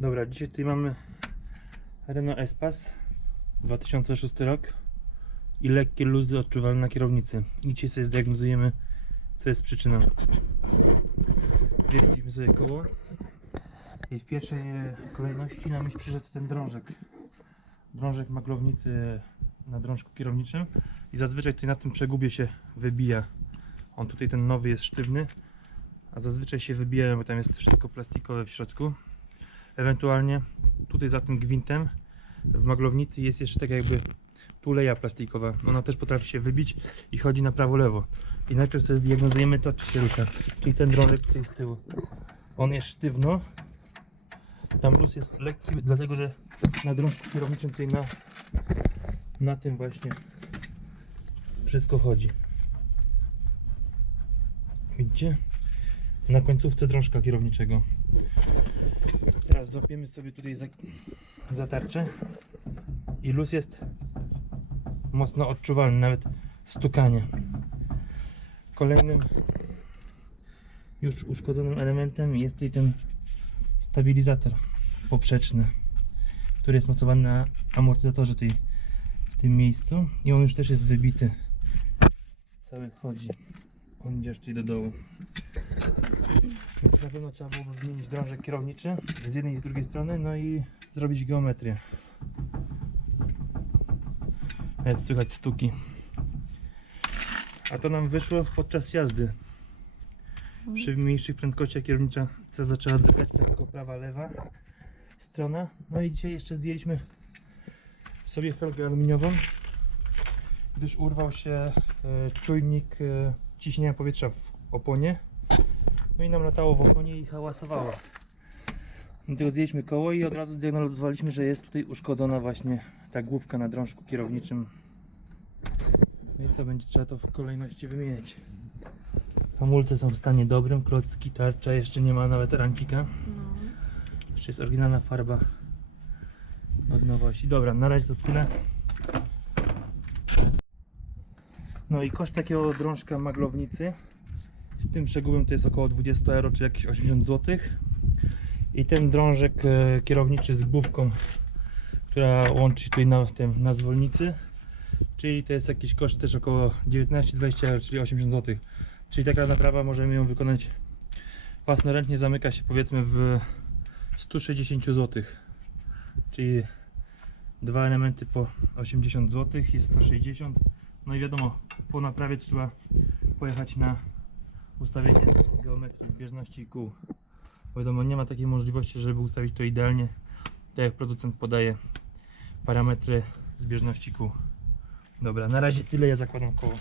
Dobra, dzisiaj tutaj mamy Renault Espas 2006 rok i lekkie luzy odczuwalne na kierownicy. I dzisiaj sobie zdiagnozujemy co jest przyczyną. Wierciliśmy sobie koło i w pierwszej kolejności na myśl przyszedł ten drążek. Drążek maglownicy na drążku kierowniczym i zazwyczaj tutaj na tym przegubie się wybija. On tutaj ten nowy jest sztywny, a zazwyczaj się wybijają, bo tam jest wszystko plastikowe w środku. Ewentualnie tutaj za tym gwintem w maglownicy jest jeszcze tak jakby tuleja plastikowa. Ona też potrafi się wybić i chodzi na prawo-lewo. I najpierw sobie zdiagnozujemy to, czy się rusza. Czyli ten drążek tutaj z tyłu. On jest sztywno. Tam luz jest lekki, dlatego że na drążku kierowniczym tutaj na, na tym właśnie wszystko chodzi. Widzicie? Na końcówce drążka kierowniczego. Teraz złapiemy sobie tutaj za, za tarczę i luz jest mocno odczuwalny, nawet stukanie. Kolejnym już uszkodzonym elementem jest tutaj ten stabilizator poprzeczny, który jest mocowany na amortyzatorze w tym miejscu i on już też jest wybity. Cały chodzi. On idzie tutaj do dołu. Na pewno trzeba byłoby zmienić drążek kierowniczy z jednej i z drugiej strony, no i zrobić geometrię. Nawet słychać stuki. A to nam wyszło podczas jazdy. Przy mniejszych prędkościach kierownicza zaczęła drgać lekko prawa, lewa strona. No i dzisiaj jeszcze zdjęliśmy sobie felgę aluminiową, gdyż urwał się e, czujnik e, ciśnienia powietrza w oponie. No i nam latało w oponie i hałasowało. Dlatego zdjęliśmy koło i od razu zdiagnozowaliśmy, że jest tutaj uszkodzona właśnie ta główka na drążku kierowniczym. No i co, będzie trzeba to w kolejności wymieniać. Hamulce są w stanie dobrym, klocki, tarcza, jeszcze nie ma nawet rancika. Jeszcze jest oryginalna farba od nowości. Dobra, na razie to tyle. No i koszt takiego drążka maglownicy z tym przegubem to jest około 20 euro, czy jakieś 80 zł. I ten drążek e, kierowniczy z główką, która łączy się tutaj na, tym, na zwolnicy, czyli to jest jakiś koszt też około 19-20 euro, czyli 80 zł. Czyli taka naprawa możemy ją wykonać własnoręcznie, zamyka się powiedzmy w 160 zł. Czyli dwa elementy po 80 zł, jest 160. No i wiadomo, po naprawie trzeba pojechać na ustawienie geometrii zbieżności kół. Wiadomo, nie ma takiej możliwości, żeby ustawić to idealnie, tak jak producent podaje parametry zbieżności kół. Dobra, na razie tyle, ja zakładam koło.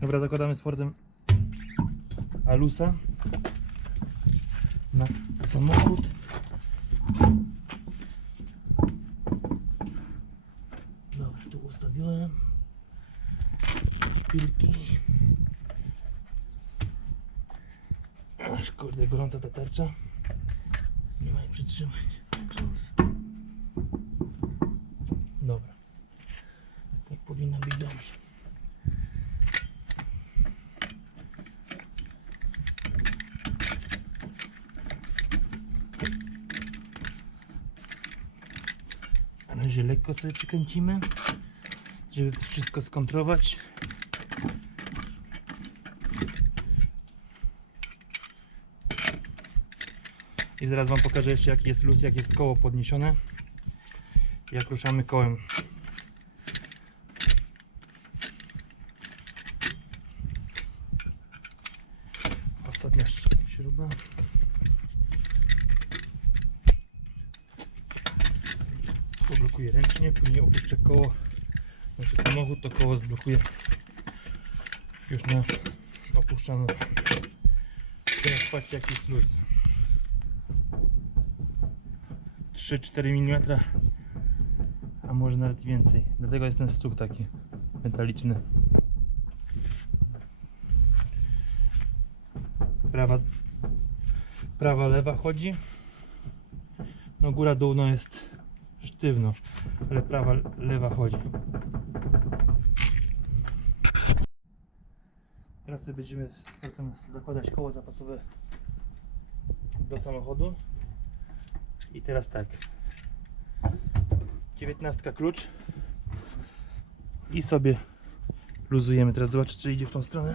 Dobra, zakładamy z portem Alusa na samochód. Szpilki. Aż kurde, gorąca ta tarcza. Nie ma jej przytrzymać. Dobra. Tak powinno być dobrze. Na razie lekko sobie przykręcimy, żeby wszystko skontrować. I zaraz Wam pokażę jeszcze jaki jest luz, jak jest koło podniesione. Jak ruszamy kołem. Ostatnia śruba. Poblokuję ręcznie, później opuszczę koło. Znaczy samochód to koło zblokuje już na opuszczono. Teraz patrzcie jaki jest luz. 3-4 mm, a może nawet więcej. Dlatego jest ten stuk taki metaliczny. Prawa, prawa, lewa chodzi. No góra, dół no jest sztywno, ale prawa, lewa chodzi. Teraz będziemy zakładać koło zapasowe do samochodu. I teraz tak. 19 klucz. I sobie luzujemy. Teraz zobaczę, czy idzie w tą stronę.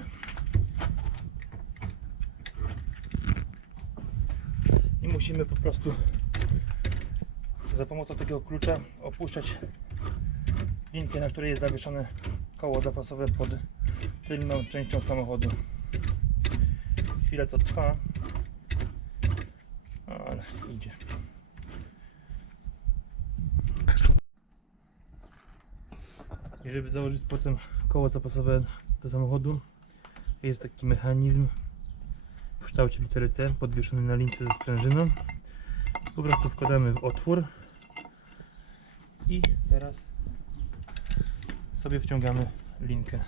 I musimy po prostu za pomocą takiego klucza opuszczać linkę, na której jest zawieszone koło zapasowe pod tylną częścią samochodu. Chwilę to trwa, ale idzie. I żeby założyć z powrotem koło zapasowe do samochodu, jest taki mechanizm w kształcie litery T podwieszony na lince ze sprężyną. Po prostu wkładamy w otwór i teraz sobie wciągamy linkę.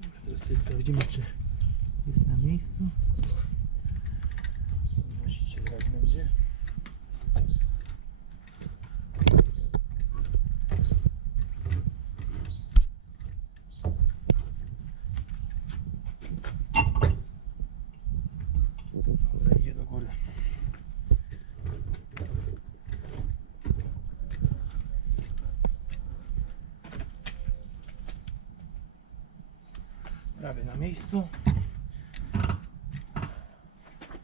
Dobra, Sobie sprawdzimy, czy jest na miejscu. Musicie znać będzie. Dobra, idzie do góry. Prawie na miejscu.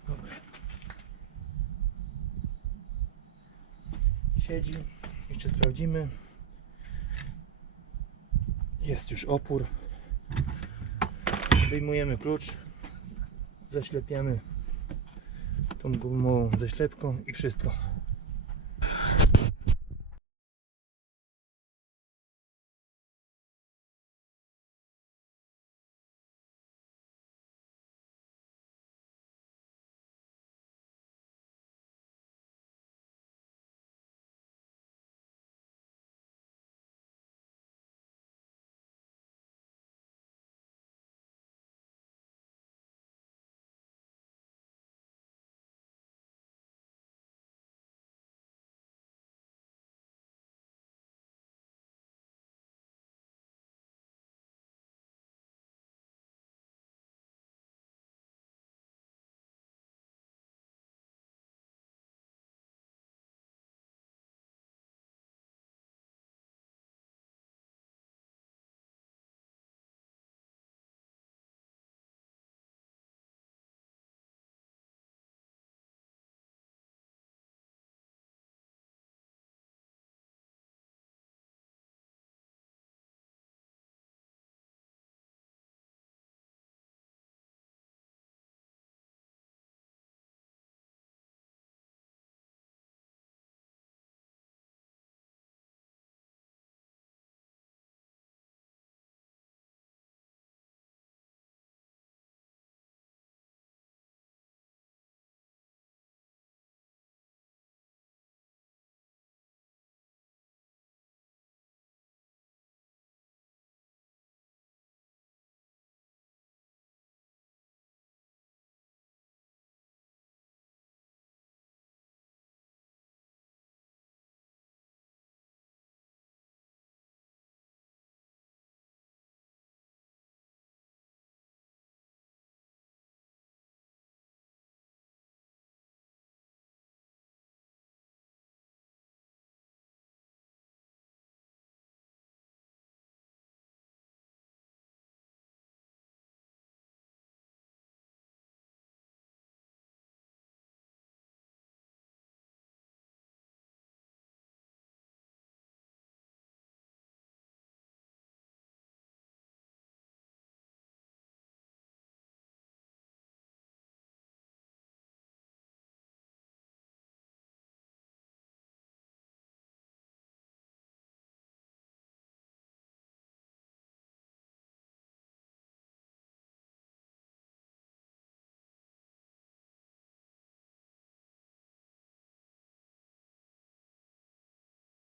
Dobra. Siedzi. Jeszcze sprawdzimy. Jest już opór. Wyjmujemy klucz. Zaślepiamy tą gumową zaślepką i wszystko.